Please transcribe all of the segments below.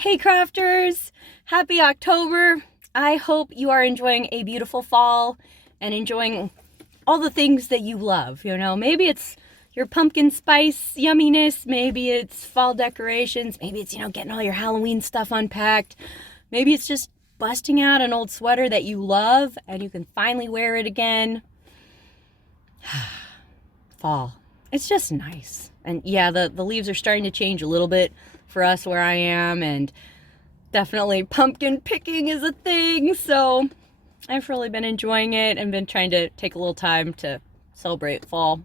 Hey crafters, happy October. I hope you are enjoying a beautiful fall and enjoying all the things that you love. Maybe it's your pumpkin spice yumminess, maybe it's fall decorations, maybe it's, getting all your Halloween stuff unpacked. Maybe it's just busting out an old sweater that you love and you can finally wear it again. Fall. It's just nice. And yeah, the leaves are starting to change a little bit for us where I am, and definitely pumpkin picking is a thing, so I've really been enjoying it and been trying to take a little time to celebrate fall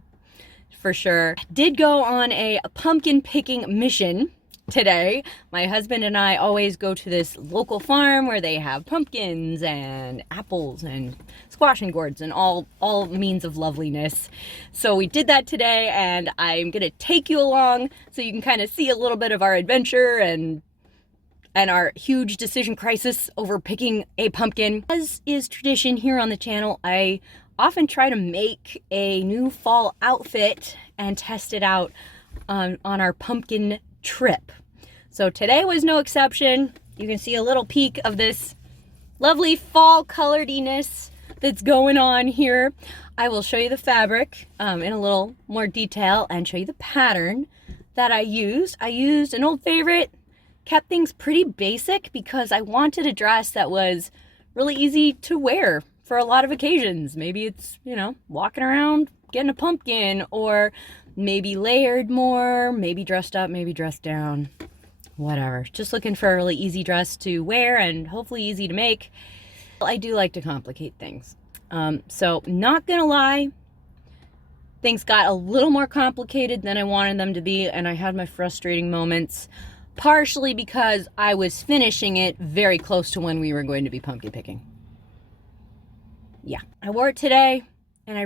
for sure. I did go on a pumpkin picking mission today. My husband and I always go to this local farm where they have pumpkins and apples and squashing gourds and all means of loveliness. So we did that today, and I'm gonna take you along so you can kind of see a little bit of our adventure and our huge decision crisis over picking a pumpkin. As is tradition here on the channel, I often try to make a new fall outfit and test it out on our pumpkin trip. So today was no exception. You can see a little peek of this lovely fall colorediness that's going on here. I will show you the fabric in a little more detail and show you the pattern that I used. I used an old favorite, kept things pretty basic because I wanted a dress that was really easy to wear for a lot of occasions. Maybe it's, walking around getting a pumpkin, or maybe layered more, maybe dressed up, maybe dressed down, whatever. Just looking for a really easy dress to wear and hopefully easy to make. I do like to complicate things. So not gonna lie, things got a little more complicated than I wanted them to be, and I had my frustrating moments, partially because I was finishing it very close to when we were going to be pumpkin picking. Yeah, I wore it today, and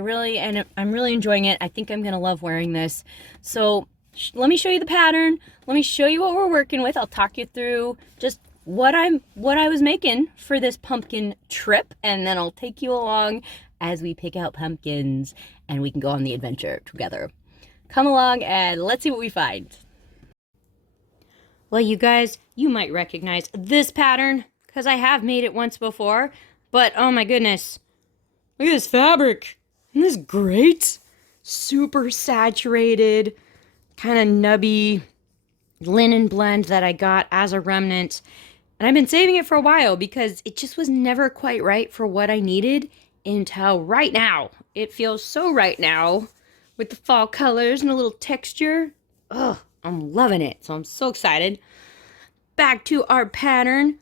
I'm really enjoying it. I think I'm gonna love wearing this. So let me show you the pattern. Let me show you what we're working with. I'll talk you through just what I was making for this pumpkin trip, and then I'll take you along as we pick out pumpkins and we can go on the adventure together. Come along and let's see what we find. Well, you guys, you might recognize this pattern because I have made it once before, but oh my goodness, look at this fabric. Isn't this great? Super saturated, kind of nubby linen blend that I got as a remnant. And I've been saving it for a while because it just was never quite right for what I needed until right now. It feels so right now with the fall colors and a little texture. Ugh, I'm loving it. So I'm so excited. Back to our pattern.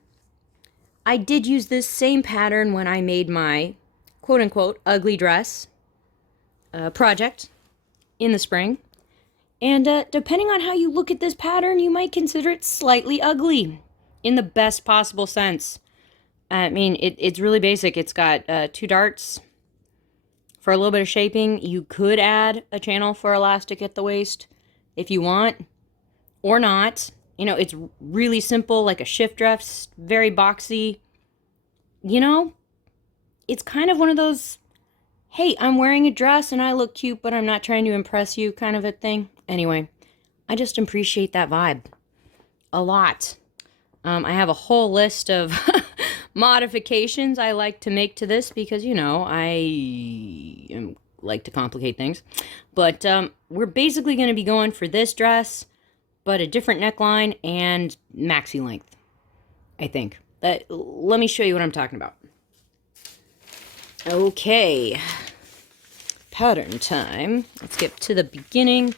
I did use this same pattern when I made my quote-unquote ugly dress project in the spring. And depending on how you look at this pattern, you might consider it slightly ugly in the best possible sense. I mean, it's really basic. It's got 2 darts for a little bit of shaping. You could add a channel for elastic at the waist if you want, or not. It's really simple, like a shift dress, very boxy. It's kind of one of those, hey, I'm wearing a dress and I look cute, but I'm not trying to impress you kind of a thing. Anyway, I just appreciate that vibe a lot. I have a whole list of modifications I like to make to this because, I like to complicate things. But we're basically going to be going for this dress, but a different neckline and maxi length, I think. Let me show you what I'm talking about. Okay, pattern time. Let's get to the beginning.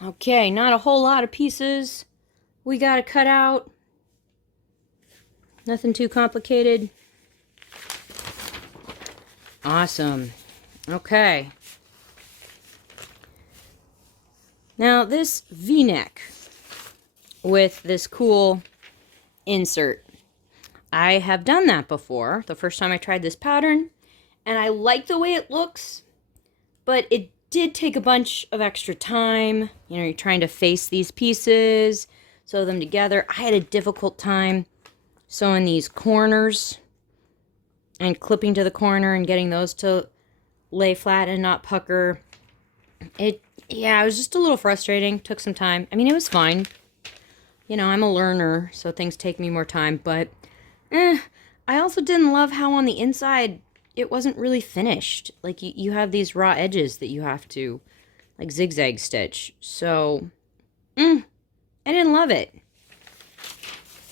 Okay, not a whole lot of pieces we gotta cut out. Nothing too complicated. Awesome. Okay. Now this V-neck with this cool insert. I have done that before, the first time I tried this pattern, and I like the way it looks, but it did take a bunch of extra time. You're trying to face these pieces, sew them together. I had a difficult time sewing these corners and clipping to the corner and getting those to lay flat and not pucker. It was just a little frustrating. Took some time. I mean, it was fine. You know, I'm a learner, so things take me more time, but I also didn't love how on the inside it wasn't really finished. Like you have these raw edges that you have to like zigzag stitch. So, I didn't love it.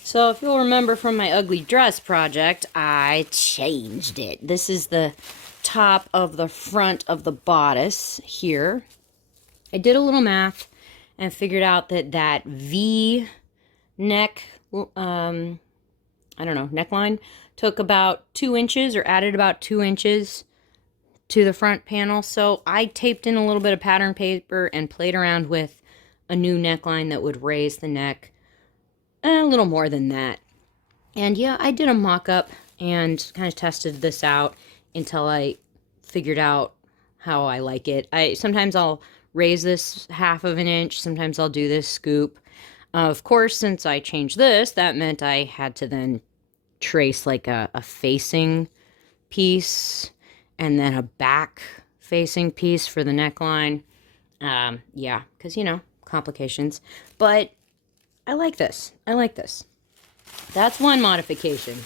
So if you'll remember from my ugly dress project, I changed it. This is the top of the front of the bodice here. I did a little math and figured out that that V neck, I don't know, neckline took about 2 inches or added about 2 inches to the front panel. So I taped in a little bit of pattern paper and played around with a new neckline that would raise the neck a little more than that. And yeah, I did a mock-up and kind of tested this out until I figured out how I like it. Sometimes I'll raise this 1/2 inch, sometimes I'll do this scoop. Of course, since I changed this, that meant I had to then trace like a facing piece and then a back facing piece for the neckline. Yeah, because, you know, complications. But I like this. I like this. That's one modification.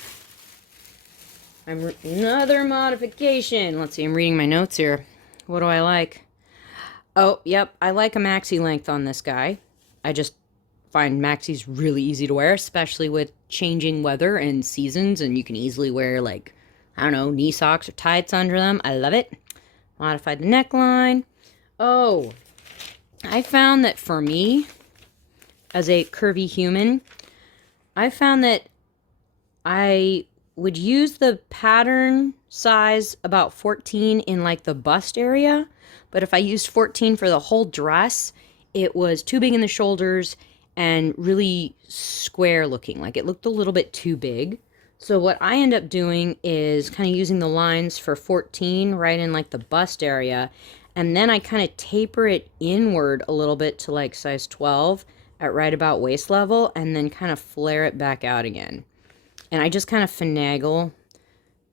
Another modification. Let's see, I'm reading my notes here. What do I like? Oh, yep, I like a maxi length on this guy. I just find maxis really easy to wear, especially with changing weather and seasons, and you can easily wear, like, I don't know, knee socks or tights under them. I love it. Modified the neckline. Oh, I found that for me, as a curvy human, I found that I would use the pattern size about 14 in like the bust area, but if I used 14 for the whole dress, it was too big in the shoulders and really square looking. Like it looked a little bit too big. So what I end up doing is kind of using the lines for 14 right in like the bust area, and then I kind of taper it inward a little bit to like size 12 at right about waist level, and then kind of flare it back out again. And I just kind of finagle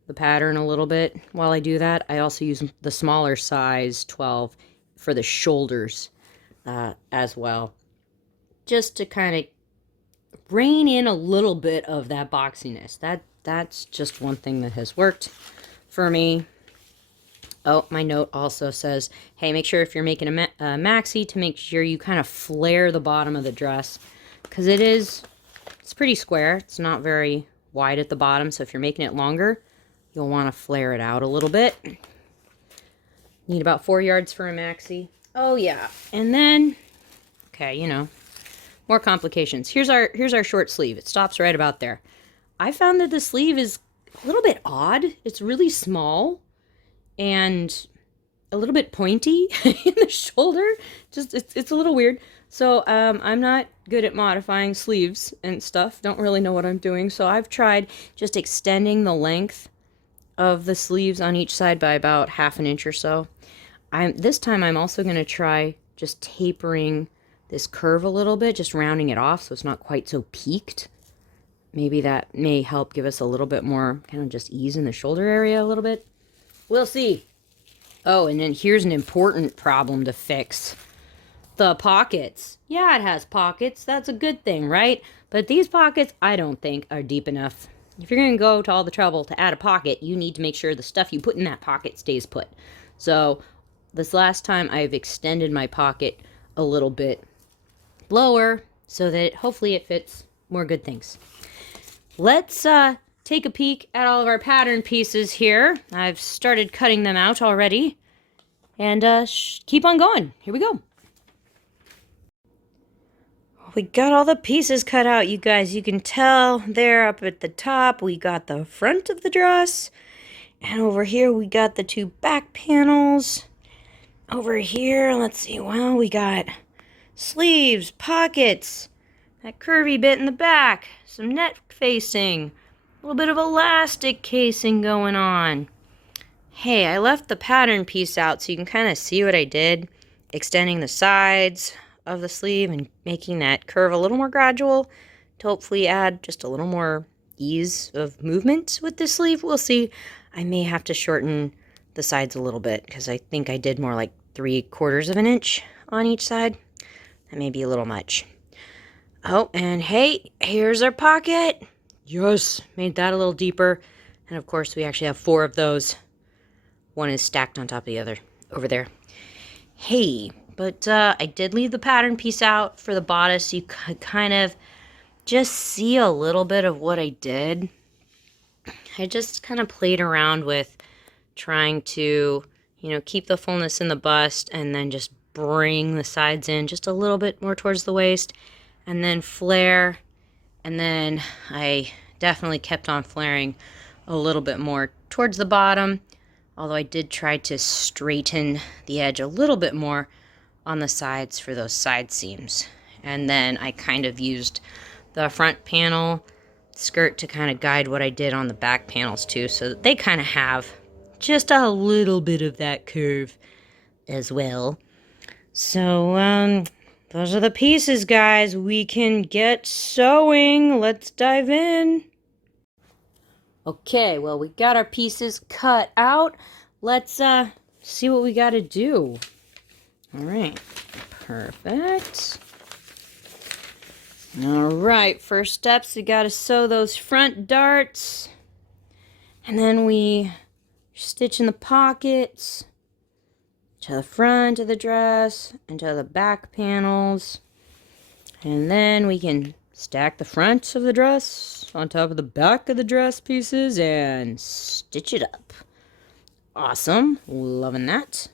the pattern a little bit while I do that. I also use the smaller size 12 for the shoulders as well, just to kind of rein in a little bit of that boxiness. That's just one thing that has worked for me. Oh, my note also says, hey, make sure if you're making a maxi to make sure you kind of flare the bottom of the dress, because it's pretty square. It's not very wide at the bottom, so if you're making it longer, you'll want to flare it out a little bit. Need about 4 yards for a maxi. Oh yeah, and then, okay, you know, more complications. Here's our short sleeve. It stops right about there. I found that the sleeve is a little bit odd. It's really small and a little bit pointy in the shoulder. Just it's a little weird. So I'm not good at modifying sleeves and stuff. Don't really know what I'm doing. So I've tried just extending the length of the sleeves on each side by about 1/2 inch or so. This time I'm also going to try just tapering this curve a little bit, just rounding it off so it's not quite so peaked. Maybe that may help give us a little bit more kind of just ease in the shoulder area a little bit. We'll see. Oh, and then here's an important problem to fix. The pockets. Yeah, it has pockets. That's a good thing, right? But these pockets, I don't think, are deep enough. If you're going to go to all the trouble to add a pocket, you need to make sure the stuff you put in that pocket stays put. So this last time I've extended my pocket a little bit lower so that hopefully it fits more good things. Let's take a peek at all of our pattern pieces here. I've started cutting them out already. And keep on going. Here we go. We got all the pieces cut out, you guys. You can tell there up at the top, we got the front of the dress. And over here, we got the 2 back panels. Over here, let's see, well, we got sleeves, pockets, that curvy bit in the back, some net facing, a little bit of elastic casing going on. Hey, I left the pattern piece out so you can kind of see what I did, extending the sides of the sleeve and making that curve a little more gradual to hopefully add just a little more ease of movement with this sleeve. We'll see. I may have to shorten the sides a little bit because I think I did more like 3/4 inch on each side. That may be a little much. Oh, and hey, here's our pocket. Yes, made that a little deeper. And of course, we actually have 4 of those. One is stacked on top of the other over there. Hey, but I did leave the pattern piece out for the bodice. You could kind of just see a little bit of what I did. I just kind of played around with trying to, keep the fullness in the bust and then just bring the sides in just a little bit more towards the waist and then flare. And then I definitely kept on flaring a little bit more towards the bottom, although I did try to straighten the edge a little bit more on the sides for those side seams. And then I kind of used the front panel skirt to kind of guide what I did on the back panels too, so that they kind of have just a little bit of that curve as well. So, those are the pieces, guys. We can get sewing. Let's dive in. Okay, well, we got our pieces cut out. Let's see what we got to do. All right, perfect. All right, first steps, we got to sew those front darts. And then we stitch in the pockets to the front of the dress and to the back panels. And then we can stack the front of the dress on top of the back of the dress pieces and stitch it up. Awesome, loving that.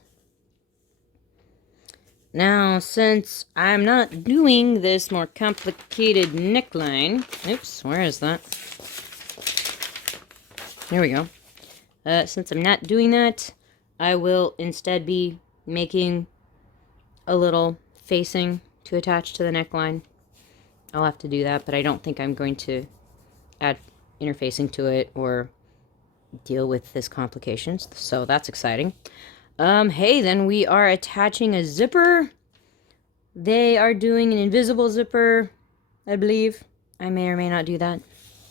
Now, since I'm not doing this more complicated neckline, oops, where is that? There we go. Since I'm not doing that, I will instead be making a little facing to attach to the neckline. I'll have to do that, but I don't think I'm going to add interfacing to it or deal with this complications, so that's exciting. Hey, then we are attaching a zipper. They are doing an invisible zipper, I believe. I may or may not do that,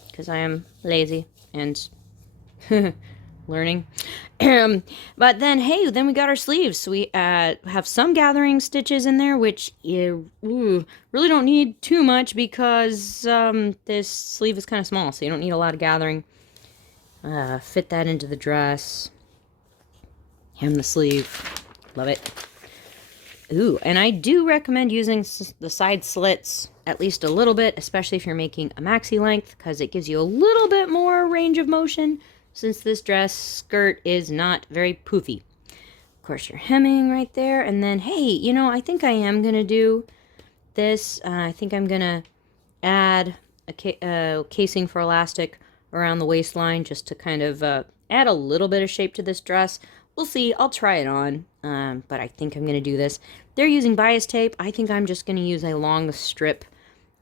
because I am lazy and learning. But then, hey, then we got our sleeves. So we have some gathering stitches in there, which you really don't need too much because this sleeve is kind of small, so you don't need a lot of gathering. Fit that into the dress. Hem the sleeve. Love it. Ooh, and I do recommend using the side slits at least a little bit, especially if you're making a maxi length, because it gives you a little bit more range of motion, since this dress skirt is not very poofy. Of course, you're hemming right there, and then, hey, I think I am going to do this. I think I'm going to add a casing for elastic around the waistline just to kind of add a little bit of shape to this dress. We'll see. I'll try it on, but I think I'm going to do this. They're using bias tape. I think I'm just going to use a long strip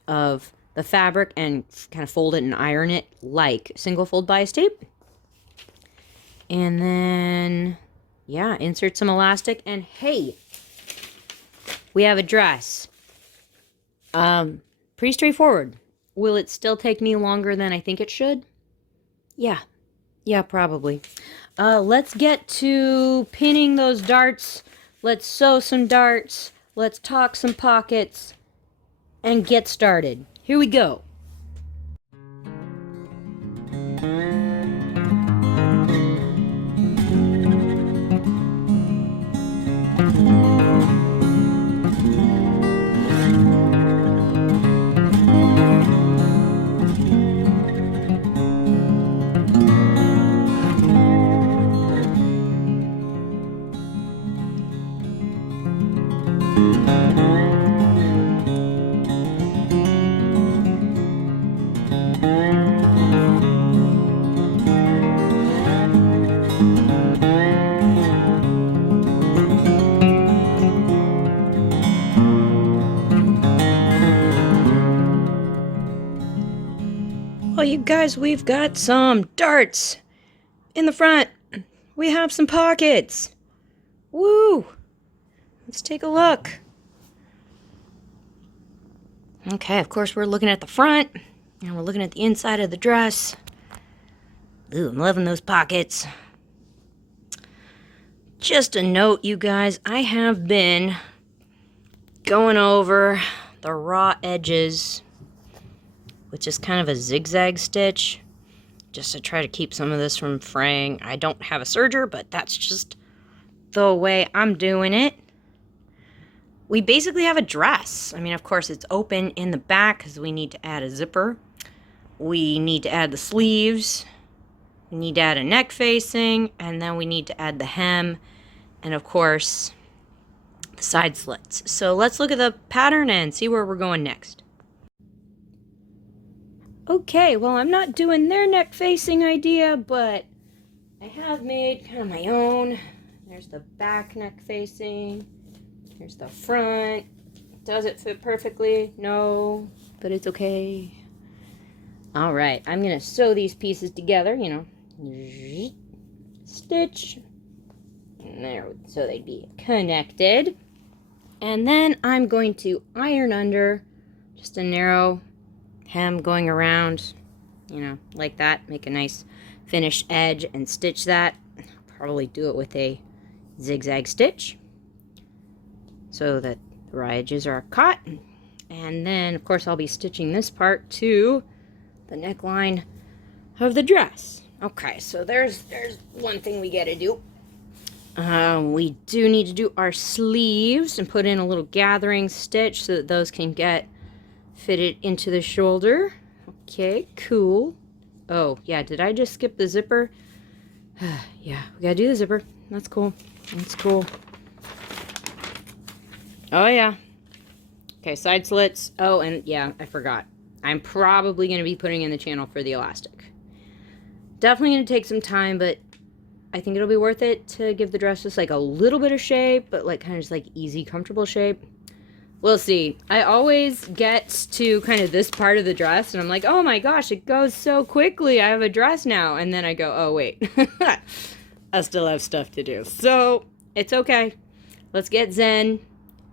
of the fabric and kind of fold it and iron it like single fold bias tape. And then, yeah, insert some elastic. And hey, we have a dress. Pretty straightforward. Will it still take me longer than I think it should? Yeah, probably. Let's get to pinning those darts. Let's sew some darts. Let's tack some pockets and get started. Here we go. Well, you guys, we've got some darts in the front. We have some pockets. Woo! Let's take a look. Okay, of course, we're looking at the front, and we're looking at the inside of the dress. Ooh, I'm loving those pockets. Just a note, you guys, I have been going over the raw edges with just kind of a zigzag stitch, just to try to keep some of this from fraying. I don't have a serger, but that's just the way I'm doing it. We basically have a dress. I mean, of course, it's open in the back because we need to add a zipper. We need to add the sleeves. We need to add a neck facing, and then we need to add the hem, and of course, the side slits. So let's look at the pattern and see where we're going next. Okay, well, I'm not doing their neck facing idea, but I have made kind of my own. There's the back neck facing. Here's the front. Does it fit perfectly? No, but it's okay. All right, I'm gonna sew these pieces together, you know, stitch, and there, so they'd be connected. And then I'm going to iron under, just a narrow hem going around, you know, like that. Make a nice finished edge and stitch that. Probably do it with a zigzag stitch so that the raw edges are caught. And then, of course, I'll be stitching this part to the neckline of the dress. Okay, so there's one thing we gotta do. We do need to do our sleeves and put in a little gathering stitch so that those can get fitted into the shoulder. Okay, cool. Oh, yeah, did I just skip the zipper? Yeah, we gotta do the zipper. That's cool. That's cool. Oh, yeah. Okay, side slits. Oh, and yeah, I forgot. I'm probably going to be putting in the channel for the elastic. Definitely going to take some time, but I think it'll be worth it to give the dress just like a little bit of shape, but like kind of just like easy, comfortable shape. We'll see. I always get to kind of this part of the dress and I'm like, oh my gosh, it goes so quickly. I have a dress now. And then I go, oh wait, I still have stuff to do. So it's okay. Let's get zen,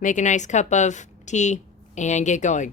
make a nice cup of tea, and get going.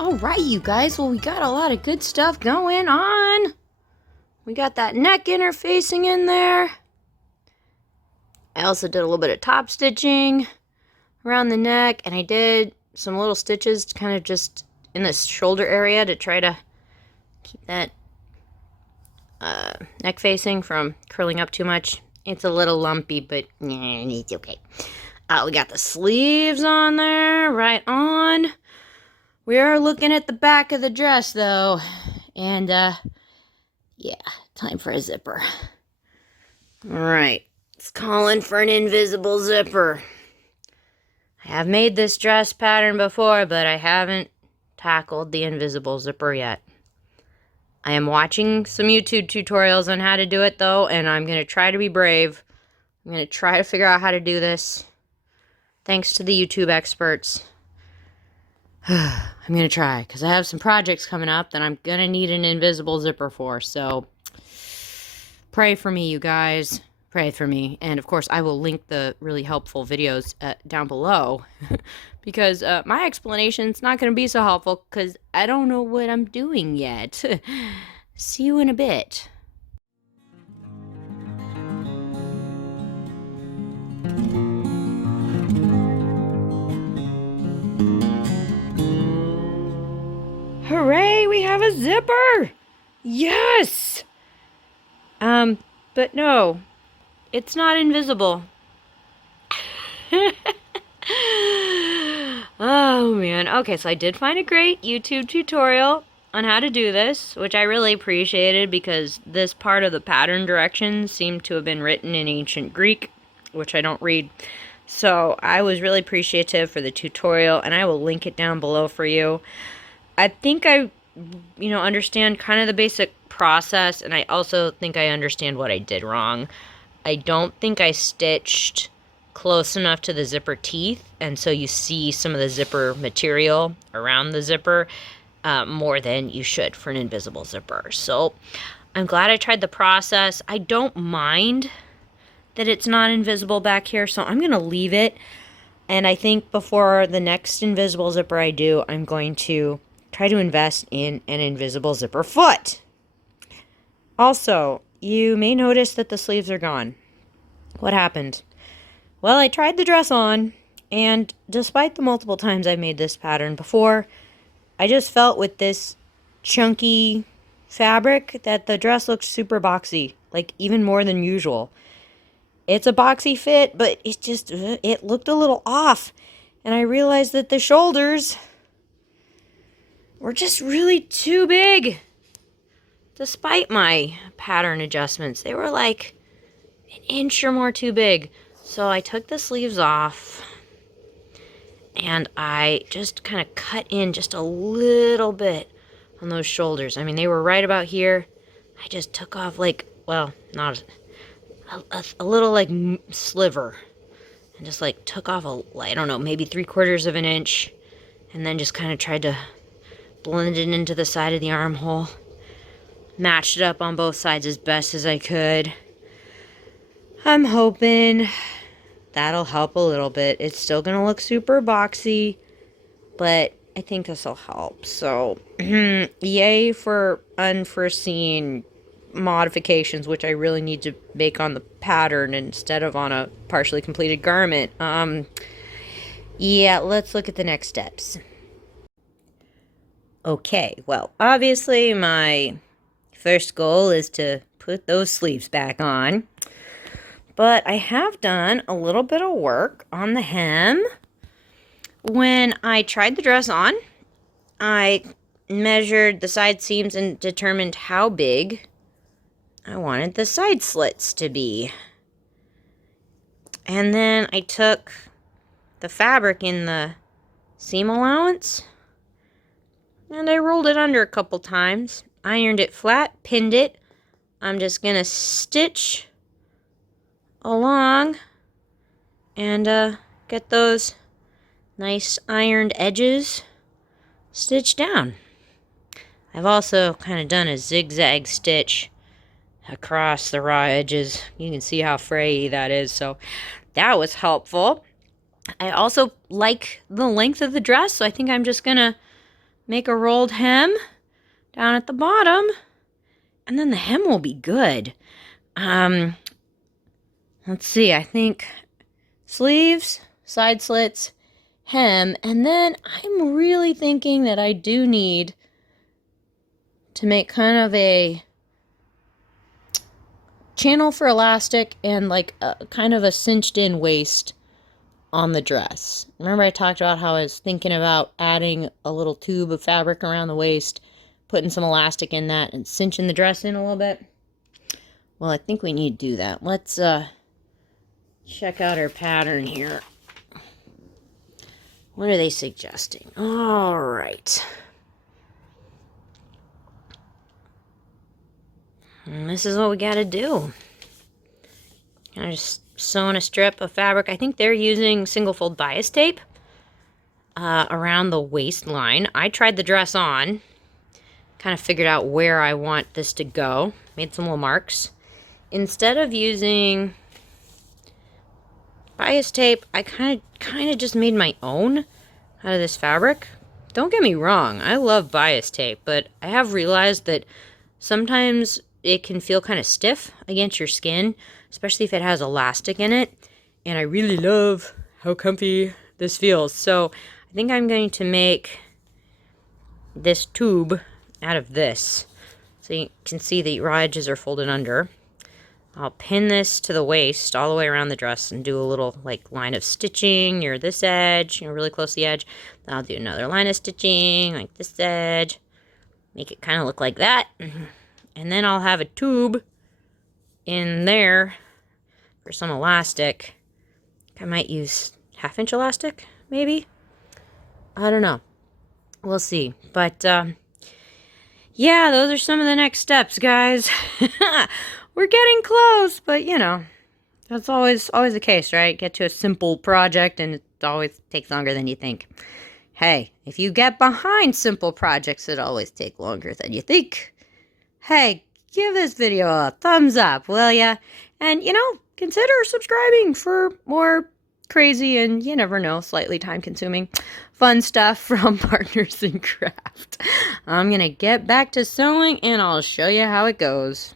Alright, you guys, well, we got a lot of good stuff going on. We got that neck interfacing in there. I also did a little bit of top stitching around the neck, and I did some little stitches kind of just in the shoulder area to try to keep that neck facing from curling up too much. It's a little lumpy, but it's okay. We got the sleeves on there, right on. We are looking at the back of the dress, though, And, yeah, time for a zipper. All right, it's calling for an invisible zipper. I have made this dress pattern before, but I haven't tackled the invisible zipper yet. I am watching some YouTube tutorials on how to do it, though, and I'm going to try to be brave. I'm going to try to figure out how to do this. Thanks to the YouTube experts. I'm going to try, because I have some projects coming up that I'm going to need an invisible zipper for, so pray for me, you guys. Pray for me. And, of course, I will link the really helpful videos down below, because my explanation's not going to be so helpful, because I don't know what I'm doing yet. See you in a bit. Hooray, we have a zipper! Yes! But no, it's not invisible. Oh, man. Okay, so I did find a great YouTube tutorial on how to do this, which I really appreciated because this part of the pattern directions seemed to have been written in ancient Greek, which I don't read. So I was really appreciative for the tutorial, and I will link it down below for you. I think I, understand kind of the basic process, and I also think I understand what I did wrong. I don't think I stitched close enough to the zipper teeth, and so you see some of the zipper material around the zipper more than you should for an invisible zipper. So I'm glad I tried the process. I don't mind that it's not invisible back here, so I'm going to leave it. And I think before the next invisible zipper I do, I'm going to try to invest in an invisible zipper foot. Also, you may notice that the sleeves are gone. What happened? Well, I tried the dress on, and despite the multiple times I've made this pattern before, I just felt with this chunky fabric that the dress looked super boxy, like even more than usual. It's a boxy fit, but it looked a little off. And I realized that the shoulders were just really too big. Despite my pattern adjustments, they were like an inch or more too big. So I took the sleeves off and I just kind of cut in just a little bit on those shoulders. I mean, they were right about here. I just took off not a little like sliver, and just like took off I don't know, maybe 3/4 of an inch, and then just kind of tried to blend it into the side of the armhole. Matched it up on both sides as best as I could. I'm hoping that'll help a little bit. It's still gonna look super boxy, but I think this will help. So, yay for unforeseen modifications, which I really need to make on the pattern instead of on a partially completed garment. Yeah, let's look at the next steps. Okay, well, obviously my first goal is to put those sleeves back on. But I have done a little bit of work on the hem. When I tried the dress on, I measured the side seams and determined how big I wanted the side slits to be. And then I took the fabric in the seam allowance and I rolled it under a couple times, ironed it flat, pinned it. I'm just gonna stitch along and get those nice ironed edges stitched down. I've also kind of done a zigzag stitch across the raw edges. You can see how frayy that is, so that was helpful. I also like the length of the dress, so I think I'm just gonna make a rolled hem down at the bottom, and then the hem will be good. Let's see, I think sleeves, side slits, hem, and then I'm really thinking that I do need to make kind of a channel for elastic and like a kind of a cinched in waist on the dress. Remember I talked about how I was thinking about adding a little tube of fabric around the waist, putting some elastic in that and cinching the dress in a little bit. Well, I think we need to do that. Let's check out our pattern here. What are they suggesting? All right. And this is what we got to do. I'm just sewing a strip of fabric. I think they're using single fold bias tape around the waistline. I tried the dress on, kind of figured out where I want this to go, made some little marks. Instead of using bias tape, I kind of just made my own out of this fabric. Don't get me wrong, I love bias tape, but I have realized that sometimes it can feel kind of stiff against your skin, especially if it has elastic in it. And I really love how comfy this feels. So I think I'm going to make this tube out of this. So you can see the raw edges are folded under. I'll pin this to the waist all the way around the dress and do a little like line of stitching near this edge, really close to the edge. Then I'll do another line of stitching like this edge. Make it kind of look like that. And then I'll have a tube in there for some elastic. I might use 1/2 inch elastic, maybe. I don't know. We'll see. But, yeah, those are some of the next steps, guys. We're getting close, but, you know, that's always the case, right? Get to a simple project, and it always takes longer than you think. Hey, if you get behind simple projects, it always takes longer than you think. Hey, give this video a thumbs up, will ya? And, you know, consider subscribing for more crazy and, you never know, slightly time-consuming fun stuff from Partners in Craft. I'm gonna get back to sewing, and I'll show you how it goes.